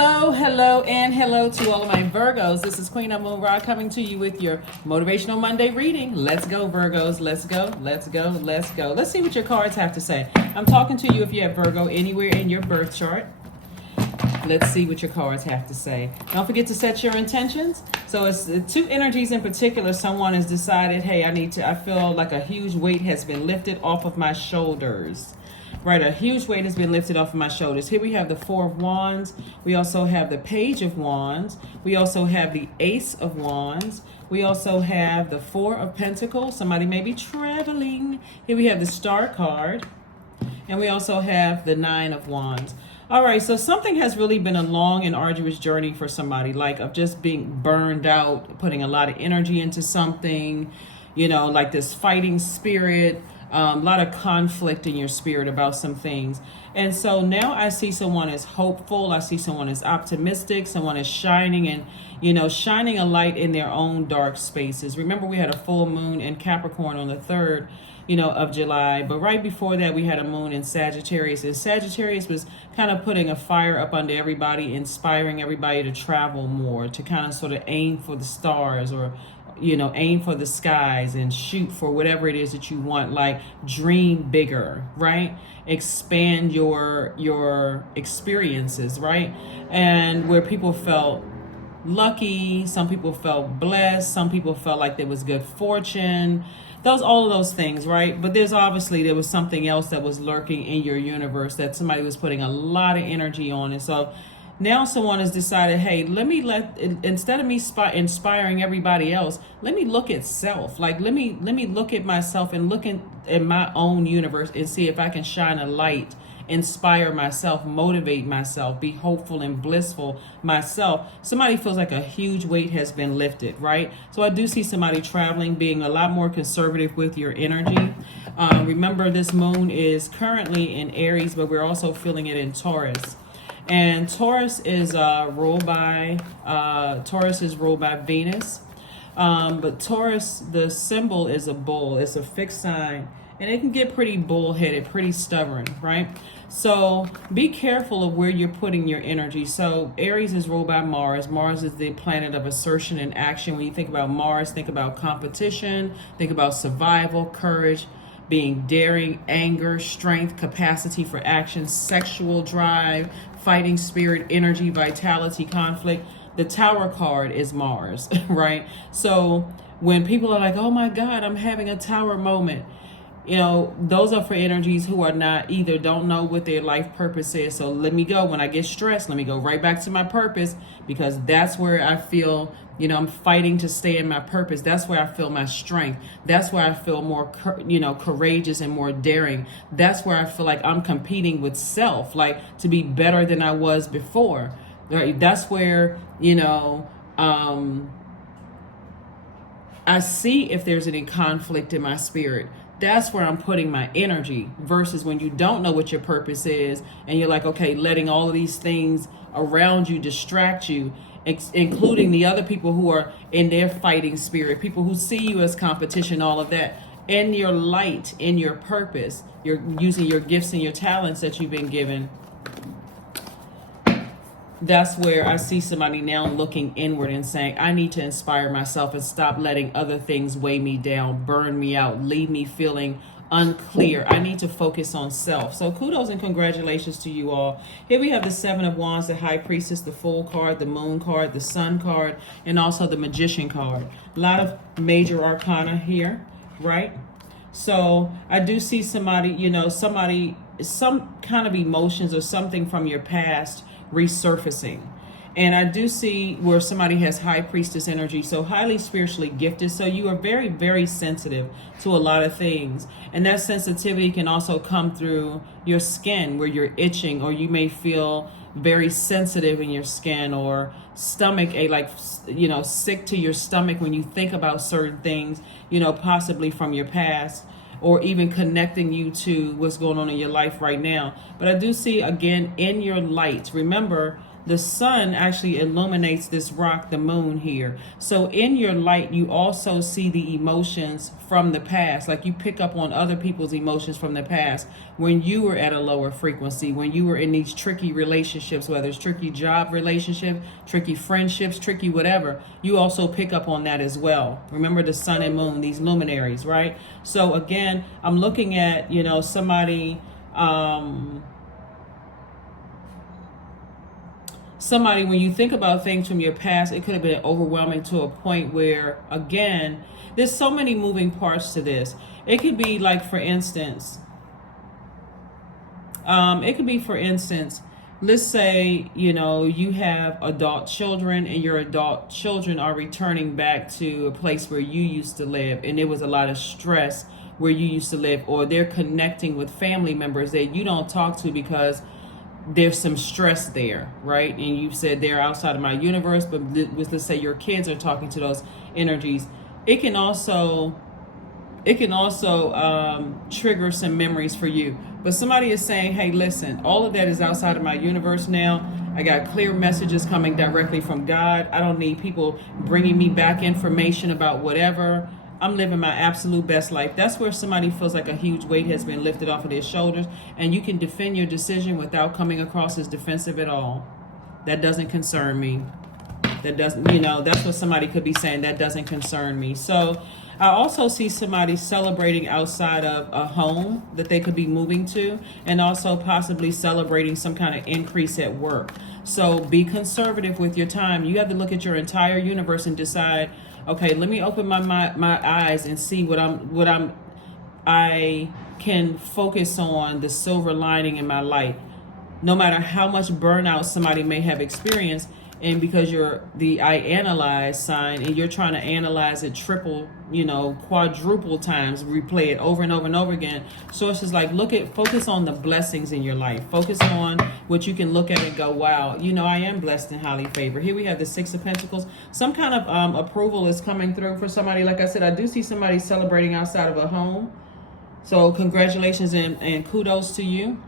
Hello, hello, and hello to all of my Virgos. This is Queen Amun Ra coming to you with your Motivational Monday reading. Let's go, Virgos. Let's go, let's go, let's go. Let's see what your cards have to say. I'm talking to you if you have Virgo anywhere in your birth chart. Let's see what your cards have to say. Don't forget to set your intentions. So it's two energies in particular. Someone has decided, hey, I feel like a huge weight has been lifted off of my shoulders. Right, a huge weight has been lifted off of my shoulders. Here we have the Four of Wands. We also have the Page of Wands. We also have the Ace of Wands. We also have the Four of Pentacles. Somebody may be traveling. Here we have the Star card. And we also have the Nine of Wands. All right, so something has really been a long and arduous journey for somebody, like of just being burned out, putting a lot of energy into something, like this fighting spirit. A lot of conflict in your spirit about some things. And so now I see someone as hopeful. I see someone as optimistic. Someone is shining and, shining a light in their own dark spaces. Remember, we had a full moon in Capricorn on the 3rd, of July. But right before that, we had a moon in Sagittarius. And Sagittarius was kind of putting a fire up under everybody, inspiring everybody to travel more, to kind of sort of aim for the stars or aim for the skies and shoot for whatever it is that you want, like dream bigger, right? Expand your experiences, right? And where people felt lucky, some people felt blessed, some people felt like there was good fortune, all of those things, right? But there was something else that was lurking in your universe that somebody was putting a lot of energy on. And so now someone has decided, hey, instead of me inspiring everybody else, let me look at self. Like, let me look at myself and look at my own universe and see if I can shine a light, inspire myself, motivate myself, be hopeful and blissful myself. Somebody feels like a huge weight has been lifted, right? So I do see somebody traveling, being a lot more conservative with your energy. Remember, this moon is currently in Aries, but we're also feeling it in Taurus. And Taurus is ruled by Venus. But Taurus, the symbol is a bull. It's a fixed sign. And it can get pretty bullheaded, pretty stubborn, right? So be careful of where you're putting your energy. So Aries is ruled by Mars. Mars is the planet of assertion and action. When you think about Mars, think about competition, think about survival, courage, being daring, anger, strength, capacity for action, sexual drive, fighting spirit, energy, vitality, conflict. The Tower card is Mars, right? So when people are like, oh my God, I'm having a Tower moment, those are for energies who are not, either don't know what their life purpose is. So let me go, when I get stressed, let me go right back to my purpose, because that's where I feel, I'm fighting to stay in my purpose. That's where I feel my strength. That's where I feel more, courageous and more daring. That's where I feel like I'm competing with self, like to be better than I was before. Right? That's where, I see if there's any conflict in my spirit. That's where I'm putting my energy, versus when you don't know what your purpose is and you're like, okay, letting all of these things around you distract you, including the other people who are in their fighting spirit, people who see you as competition, all of that. In your light, in your purpose, you're using your gifts and your talents that you've been given. That's where I see somebody now looking inward and saying, I need to inspire myself and stop letting other things weigh me down, burn me out, leave me feeling unclear. I need to focus on self. So kudos and congratulations to you all. Here we have the Seven of Wands, the High Priestess, the Fool card, the Moon card, the Sun card, and also the Magician card. A lot of major arcana here, right? So I do see somebody, some kind of emotions or something from your past resurfacing. And I do see where somebody has High Priestess energy, so highly spiritually gifted. So you are very, very sensitive to a lot of things. And that sensitivity can also come through your skin, where you're itching, or you may feel very sensitive in your skin, or stomach ache, like, sick to your stomach when you think about certain things, possibly from your past, or even connecting you to what's going on in your life right now. But I do see, again, in your light, remember, the sun actually illuminates this rock, the moon here. So in your light, you also see the emotions from the past. Like you pick up on other people's emotions from the past when you were at a lower frequency, when you were in these tricky relationships, whether it's tricky job relationship, tricky friendships, tricky whatever. You also pick up on that as well. Remember the sun and moon, these luminaries, right? So again, I'm looking at, somebody, when you think about things from your past, it could have been overwhelming to a point where, again, there's so many moving parts to this. It could be like, for instance, let's say, you have adult children and your adult children are returning back to a place where you used to live, and there was a lot of stress where you used to live, or they're connecting with family members that you don't talk to because there's some stress there, right? And you said they're outside of my universe, but let's say your kids are talking to those energies. It can also trigger some memories for you. But somebody is saying, hey, listen, all of that is outside of my universe now. I got clear messages coming directly from God. I don't need people bringing me back information about whatever. I'm living my absolute best life. That's where somebody feels like a huge weight has been lifted off of their shoulders, and you can defend your decision without coming across as defensive at all. That doesn't concern me. That doesn't, that's what somebody could be saying. That doesn't concern me. So I also see somebody celebrating outside of a home that they could be moving to, and also possibly celebrating some kind of increase at work. So be conservative with your time. You have to look at your entire universe and decide, okay, let me open my eyes and see I can focus on the silver lining in my life. No matter how much burnout somebody may have experienced, and because you're the I analyze sign and you're trying to analyze it triple, quadruple times, replay it over and over and over again. So it's just like, focus on the blessings in your life. Focus on what you can look at and go, wow, I am blessed and highly favored. Here we have the Six of Pentacles. Some kind of approval is coming through for somebody. Like I said, I do see somebody celebrating outside of a home. So congratulations and kudos to you.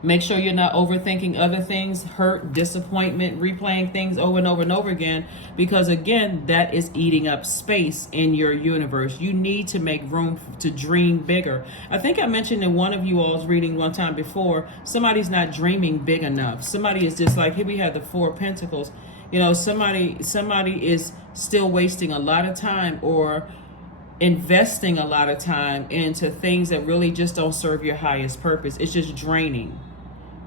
Make sure you're not overthinking other things, hurt, disappointment, replaying things over and over and over again, because again, that is eating up space in your universe. You need to make room to dream bigger. I think I mentioned in one of you all's reading one time before, somebody's not dreaming big enough. Somebody is just like, here we have the Four of Pentacles. Somebody is still wasting a lot of time or investing a lot of time into things that really just don't serve your highest purpose. It's just draining.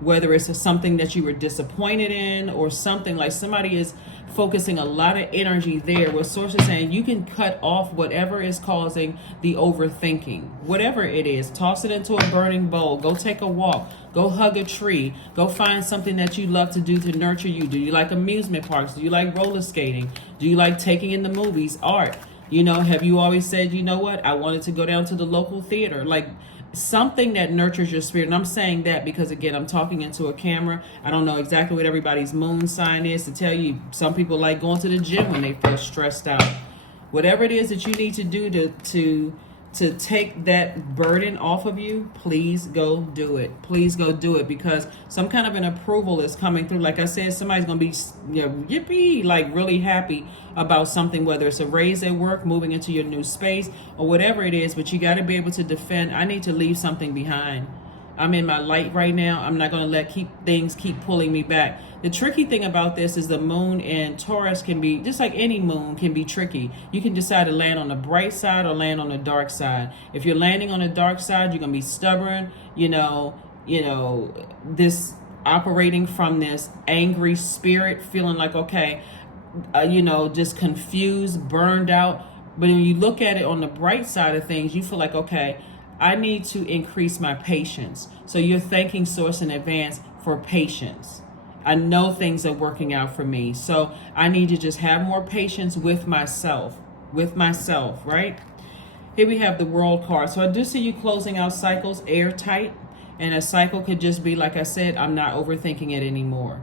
Whether it's something that you were disappointed in or something, like somebody is focusing a lot of energy there, where source is saying you can cut off whatever is causing the overthinking. Whatever it is, toss it into a burning bowl, go take a walk, go hug a tree, go find something that you love to do to nurture you. Do you like amusement parks? Do you like roller skating? Do you like taking in the movies, art? Have you always said, what, I wanted to go down to the local theater? Like something that nurtures your spirit. And I'm saying that because, again, I'm talking into a camera. I don't know exactly what everybody's moon sign is to tell you. Some people like going to the gym when they feel stressed out. Whatever it is that you need to do to take that burden off of you, please go do it. Please go do it, because some kind of an approval is coming through. Like I said, somebody's going to be, yippee, like really happy about something, whether it's a raise at work, moving into your new space, or whatever it is. But you got to be able to defend. I need to leave something behind. I'm in my light right now. I'm not going to let things keep pulling me back. The tricky thing about this is the moon in Taurus can be, just like any moon, can be tricky. You can decide to land on the bright side or land on the dark side. If you're landing on the dark side, you're going to be stubborn, this operating from this angry spirit, feeling like, okay, just confused, burned out. But when you look at it on the bright side of things, you feel like, okay, I need to increase my patience. So you're thanking Source in advance for patience. I know things are working out for me. So I need to just have more patience with myself, right? Here we have the World card. So I do see you closing out cycles airtight. And a cycle could just be, like I said, I'm not overthinking it anymore.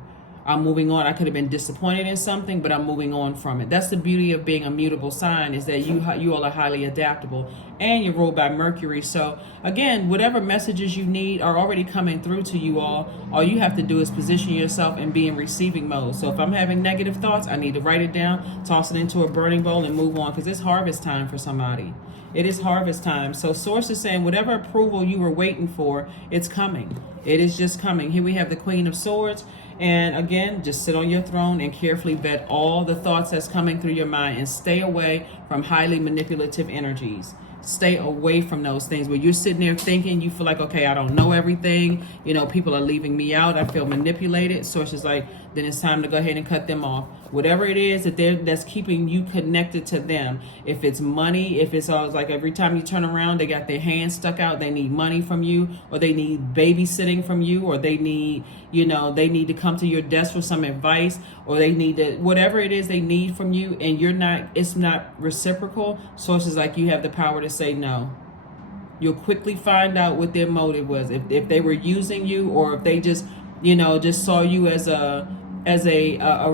I'm moving on. I could have been disappointed in something, but I'm moving on from it. That's the beauty of being a mutable sign, is that you all are highly adaptable, and you're ruled by Mercury. So again, whatever messages you need are already coming through to you all. All you have to do is position yourself and be in receiving mode. So if I'm having negative thoughts, I need to write it down, toss it into a burning bowl, and move on, because it's harvest time for somebody. It is harvest time. So Source is saying whatever approval you were waiting for, it's coming. It is just coming. Here we have the Queen of Swords. And again, just sit on your throne and carefully vet all the thoughts that's coming through your mind, and stay away from highly manipulative energies. Stay away from those things where you're sitting there thinking, you feel like, okay, I don't know everything. People are leaving me out. I feel manipulated. Source is like, then it's time to go ahead and cut them off. Whatever it is that's keeping you connected to them. If it's money, if it's always like every time you turn around, they got their hands stuck out, they need money from you, or they need babysitting from you, or they need, they need to come to your desk for some advice, or they need to, whatever it is they need from you, and it's not reciprocal. Sources like, you have the power to say no. You'll quickly find out what their motive was. If they were using you, or if they just saw you as a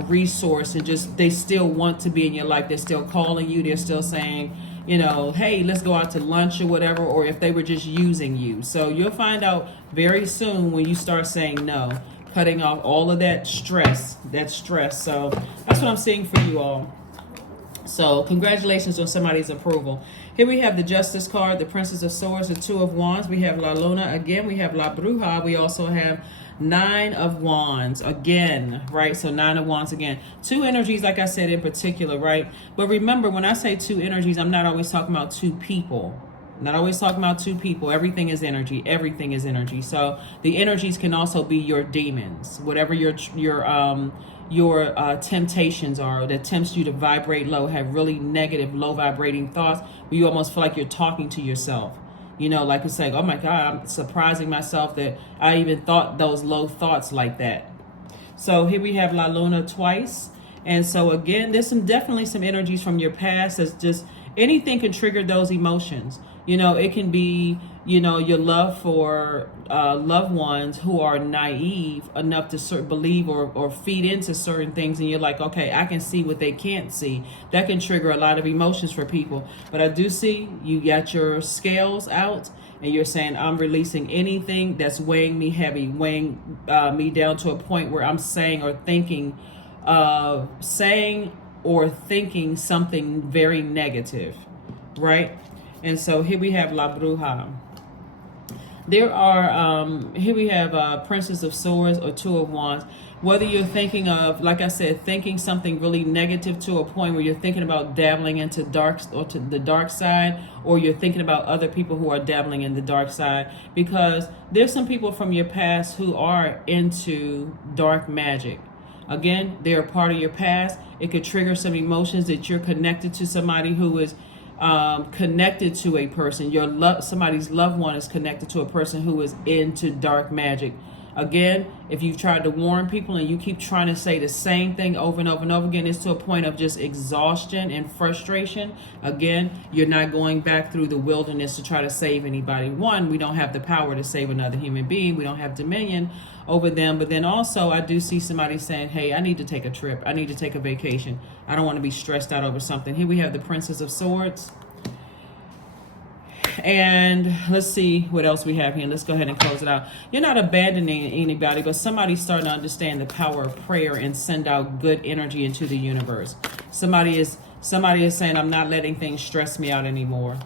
resource, and just they still want to be in your life. They're still calling you. They're still saying, hey, let's go out to lunch or whatever. Or if they were just using you. So you'll find out very soon when you start saying no, cutting off all of that stress. So that's what I'm seeing for you all. So congratulations on somebody's approval. Here we have the Justice card, the Princess of Swords, the Two of Wands. We have La Luna again. We have La Bruja. We also have Nine of Wands again, right? So Nine of Wands again. Two energies, like I said, in particular, right? But remember, when I say two energies, I'm not always talking about two people. Not always talking about two people. Everything is energy. Everything is energy. So the energies can also be your demons, whatever your temptations are that tempts you to vibrate low, have really negative, low vibrating thoughts, where you almost feel like you're talking to yourself. Like it's like, oh my God, I'm surprising myself that I even thought those low thoughts like that. So here we have La Luna twice. And so again, there's definitely some energies from your past. That's just, anything can trigger those emotions. It can be, your love for loved ones who are naive enough to believe or feed into certain things. And you're like, okay, I can see what they can't see. That can trigger a lot of emotions for people. But I do see you got your scales out, and you're saying, I'm releasing anything that's weighing me heavy, weighing me down to a point where I'm saying or thinking something very negative, right? And so here we have La Bruja. There are, here we have Princess of Swords or Two of Wands. Whether you're thinking of, like I said, thinking something really negative to a point where you're thinking about dabbling into dark or to the dark side, or you're thinking about other people who are dabbling in the dark side, because there's some people from your past who are into dark magic. Again, they're a part of your past. It could trigger some emotions that you're connected to somebody who is connected to a person. Somebody's loved one is connected to a person who is into dark magic. Again, if you've tried to warn people and you keep trying to say the same thing over and over and over again, it's to a point of just exhaustion and frustration. Again, you're not going back through the wilderness to try to save anybody. One, we don't have the power to save another human being. We don't have dominion over them. But then also, I do see somebody saying, hey, I need to take a trip. I need to take a vacation. I don't want to be stressed out over something. Here we have the Princess of Swords. And let's see what else we have here. Let's go ahead and close it out. You're not abandoning anybody, but somebody's starting to understand the power of prayer and send out good energy into the universe. Somebody is saying, I'm not letting things stress me out anymore.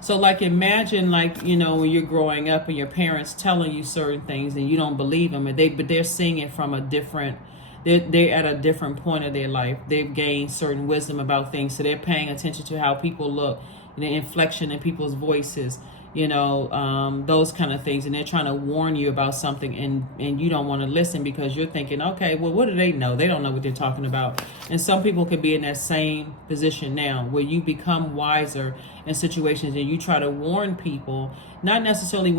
So like, imagine when you're growing up and your parents telling you certain things and you don't believe them, but they're seeing it from a different, they're at a different point of their life. They've gained certain wisdom about things, so they're paying attention to how people look, and the inflection in people's voices, those kind of things, and they're trying to warn you about something, and you don't want to listen because you're thinking, okay, well, what do they know? They don't know what they're talking about. And some people could be in that same position now, where you become wiser in situations and you try to warn people, not necessarily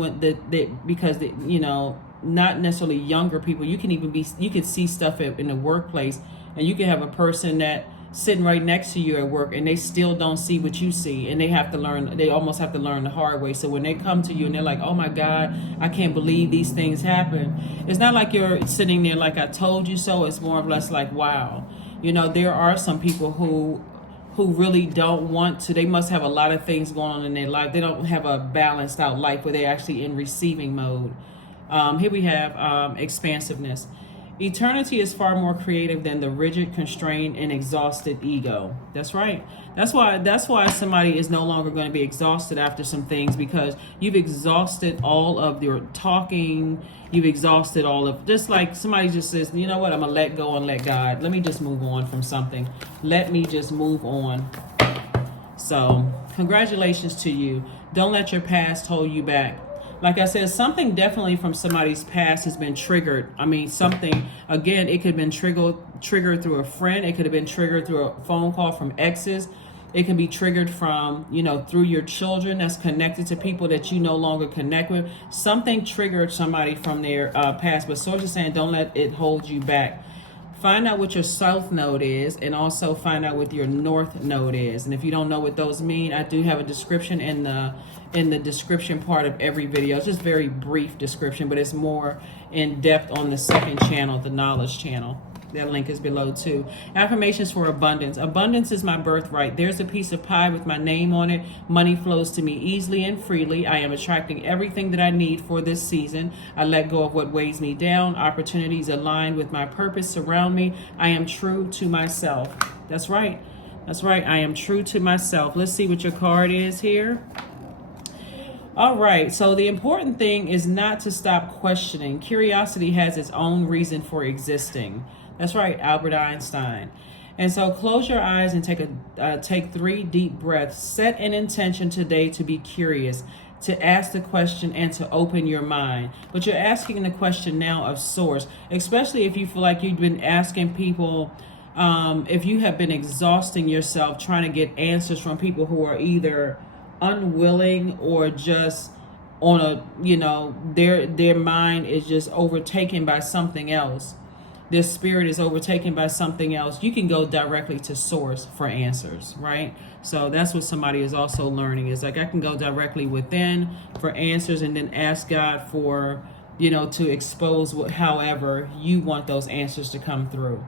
not necessarily younger people. You can see stuff in the workplace, and you can have a person that sitting right next to you at work, and they still don't see what you see, and they almost have to learn the hard way. So when they come to you and they're like, oh my God, I can't believe these things happen, it's not like you're sitting there like I told you so. It's more or less like, wow, there are some people who really don't want to. They must have a lot of things going on in their life. They don't have a balanced out life where they're actually in receiving mode. Here we have expansiveness. Eternity is far more creative than the rigid, constrained, and exhausted ego. That's right. That's why somebody is no longer going to be exhausted after some things, because you've exhausted all of your talking. You've exhausted all of, just like somebody just says, you know what, I'm going to let go and let God. Let me just move on from something. Let me just move on. So congratulations to you. Don't let your past hold you back. Like I said, something definitely from somebody's past has been triggered. I mean, something, again, it could have been triggered through a friend. It could have been triggered through a phone call from exes. It can be triggered from, through your children that's connected to people that you no longer connect with. Something triggered somebody from their past. But Source is saying, don't let it hold you back. Find out what your South Node is, and also find out what your North Node is. And if you don't know what those mean, I do have a description in the description part of every video. It's just very brief description, but it's more in depth on the second channel, the knowledge channel. That link is below too. Affirmations for abundance. Abundance is my birthright. There's a piece of pie with my name on it. Money flows to me easily and freely. I am attracting everything that I need for this season. I let go of what weighs me down. Opportunities aligned with my purpose surround me. I am true to myself. That's right. That's right. I am true to myself. Let's see what your card is here. All right, so the important thing is not to stop questioning. Curiosity has its own reason for existing. That's right, Albert Einstein. And so close your eyes and take 3 deep breaths. Set an intention today to be curious, to ask the question, and to open your mind. But you're asking the question now of Source, especially if you feel like you've been asking people, if you have been exhausting yourself trying to get answers from people who are either unwilling or just on a, their mind is just overtaken by something else. Their spirit is overtaken by something else. You can go directly to Source for answers, right? So that's what somebody is also learning, is like, I can go directly within for answers and then ask God for, to expose however you want those answers to come through.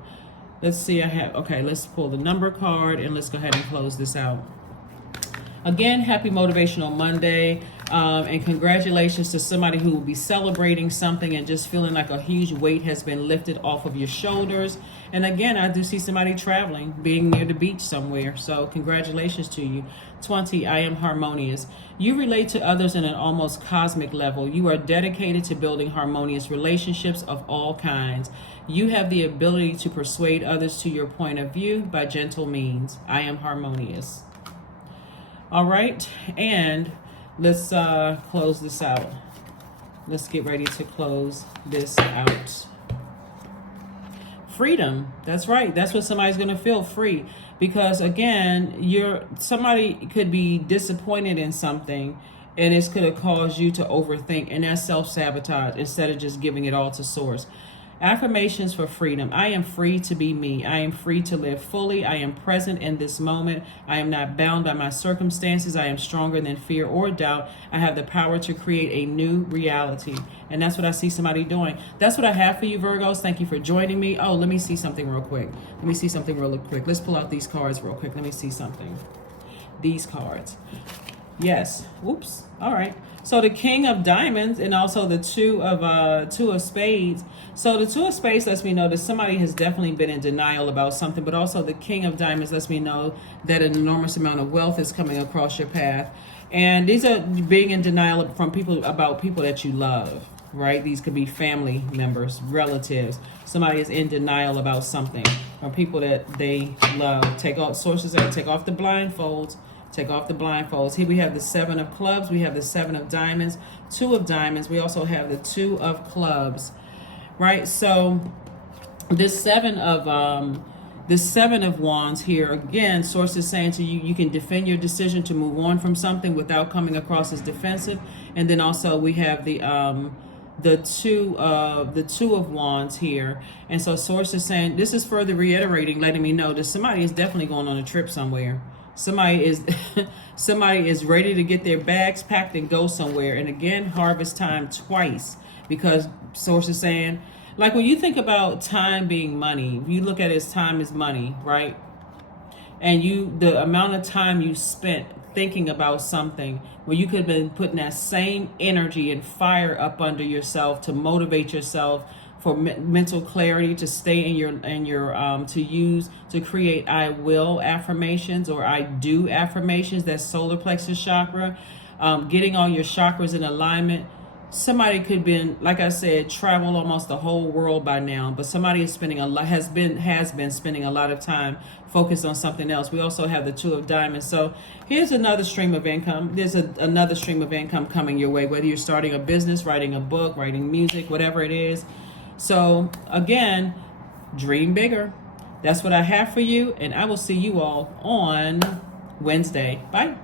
Let's see, let's pull the number card and let's go ahead and close this out. Again, happy Motivational Monday, and congratulations to somebody who will be celebrating something and just feeling like a huge weight has been lifted off of your shoulders. And again, I do see somebody traveling, being near the beach somewhere. So congratulations to you. 20, I am harmonious. You relate to others in an almost cosmic level. You are dedicated to building harmonious relationships of all kinds. You have the ability to persuade others to your point of view by gentle means. I am harmonious. All right, and let's close this out. Let's get ready to close this out. Freedom. That's right. That's what somebody's going to feel, free. Because again, somebody could be disappointed in something, and it's going to cause you to overthink, and that's self-sabotage instead of just giving it all to Source. Affirmations for freedom. I am free to be me. I am free to live fully. I am present in this moment. I am not bound by my circumstances. I am stronger than fear or doubt. I have the power to create a new reality. And that's what I see somebody doing. That's what I have for you, Virgos. Thank you for joining me. Oh, let me see something real quick. Let's pull out these cards real quick. Let me see something. These cards. Yes. Oops. All right. So the King of Diamonds and also the Two of Spades. So the Two of Spades lets me know that somebody has definitely been in denial about something, but also the King of Diamonds lets me know that an enormous amount of wealth is coming across your path. And these are being in denial from people about people that you love, right? These could be family members, relatives. Somebody is in denial about something from people that they love. Take off the blindfolds. Take off the blindfolds. Here we have the 7 of clubs. We have the 7 of diamonds, 2 of diamonds. We also have the 2 of clubs, right? So this 7 of wands here, again, Source is saying to you, you can defend your decision to move on from something without coming across as defensive. And then also we have the the two of wands here. And so source is saying, this is further reiterating, letting me know that somebody is definitely going on a trip somewhere. Somebody is somebody is ready to get their bags packed and go somewhere. And again, harvest time twice, because source is saying, like when you think about time being money, if you look at it as time is money, right? And the amount of time you spent thinking about something, where you could have been putting that same energy and fire up under yourself to motivate yourself for mental clarity, to stay in your to create I will affirmations or I do affirmations. That's solar plexus chakra, getting all your chakras in alignment. Somebody could have been, like I said, travel almost the whole world by now, but somebody is spending has been spending a lot of time focused on something else. We also have the Two of Diamonds. So here's another stream of income. There's another stream of income coming your way, whether you're starting a business, writing a book, writing music, whatever it is. So again, dream bigger. That's what I have for you, and I will see you all on Wednesday. Bye.